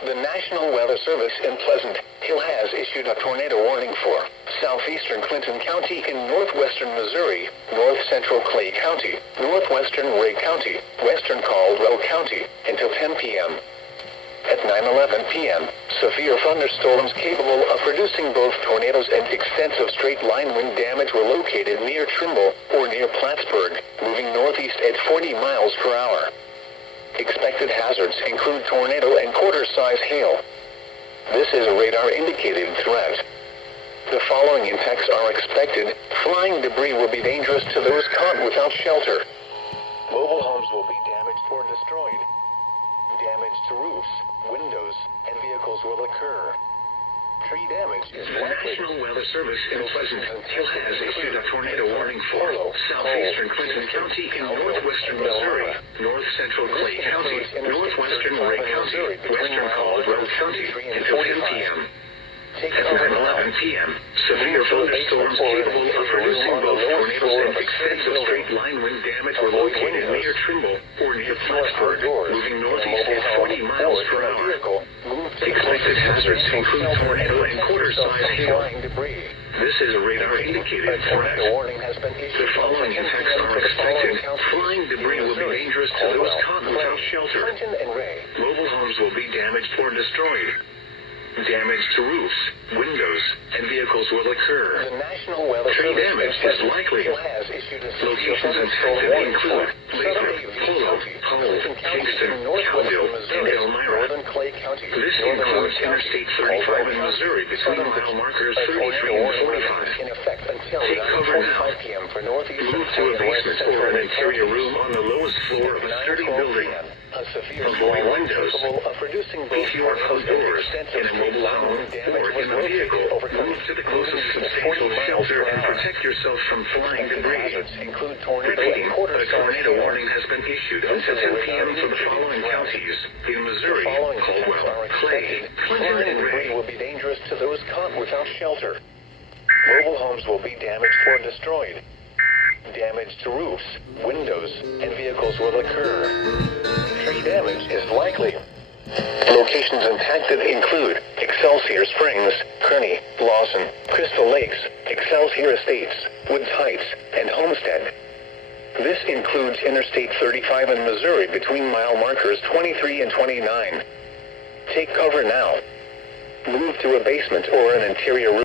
The National Weather Service in Pleasant Hill has issued a tornado warning for southeastern Clinton County in northwestern Missouri, north central Clay County, northwestern Ray County, western Caldwell County, until 10 p.m. At 9:11 p.m., severe thunderstorms capable of producing both tornadoes and extensive straight-line wind damage were located near Trimble or near Plattsburgh, moving northeast at 40 miles per hour. Expected hazards include tornado and quarter-size hail. This is a radar-indicated threat. The following impacts are expected. Flying debris will be dangerous to those caught without shelter. Mobile homes will be damaged or destroyed. Damage to roofs, windows, and vehicles will occur. Tree damage is likely. The National Weather Service in Pleasant Hill has issued a tornado warning for southeastern Clinton County in northwestern Missouri, north central Clay County, northwestern Ray County, western Caldwell County, until 10 p.m. At 9:11 p.m., severe thunderstorms capable of producing both tornadoes and extensive straight-line wind damage were located near Trimble or near Plattsburgh, moving northeast at 40 miles per hour. Expected hazards include tornado and quarter-size hail. This is a radar-indicated threat. The following impacts are expected. Flying debris will be dangerous to those caught without shelter. Mobile homes will be damaged or destroyed. Damage to roofs, windows, and vehicles will occur. Tree damage is likely. Locations impacted include Latham, Polo, Hull, Kingston, Cowdill, and Elmira. This includes Interstate 35 in Missouri between mile markers 33 and 45. Take cover now. Move to a basement or an interior room on the lowest floor of a sturdy building. Avoid windows. If you are outdoors, in a mobile home, or in a vehicle, move to the closest substantial shelter and protect yourself from flying debris. Repeating, a tornado warning has been issued until 10 p.m. for the following counties in Missouri: Caldwell, Clay, Clinton, and Ray. Will be dangerous to those caught without shelter. Mobile homes will be damaged or destroyed. Damage to roofs, windows, and vehicles will occur. Tree damage is likely. Locations impacted include Excelsior Springs, Kearney, Lawson, Crystal Lakes, Excelsior Estates, Woods Heights, and Homestead. This includes Interstate 35 in Missouri between mile markers 23 and 29. Take cover now. Move to a basement or an interior room.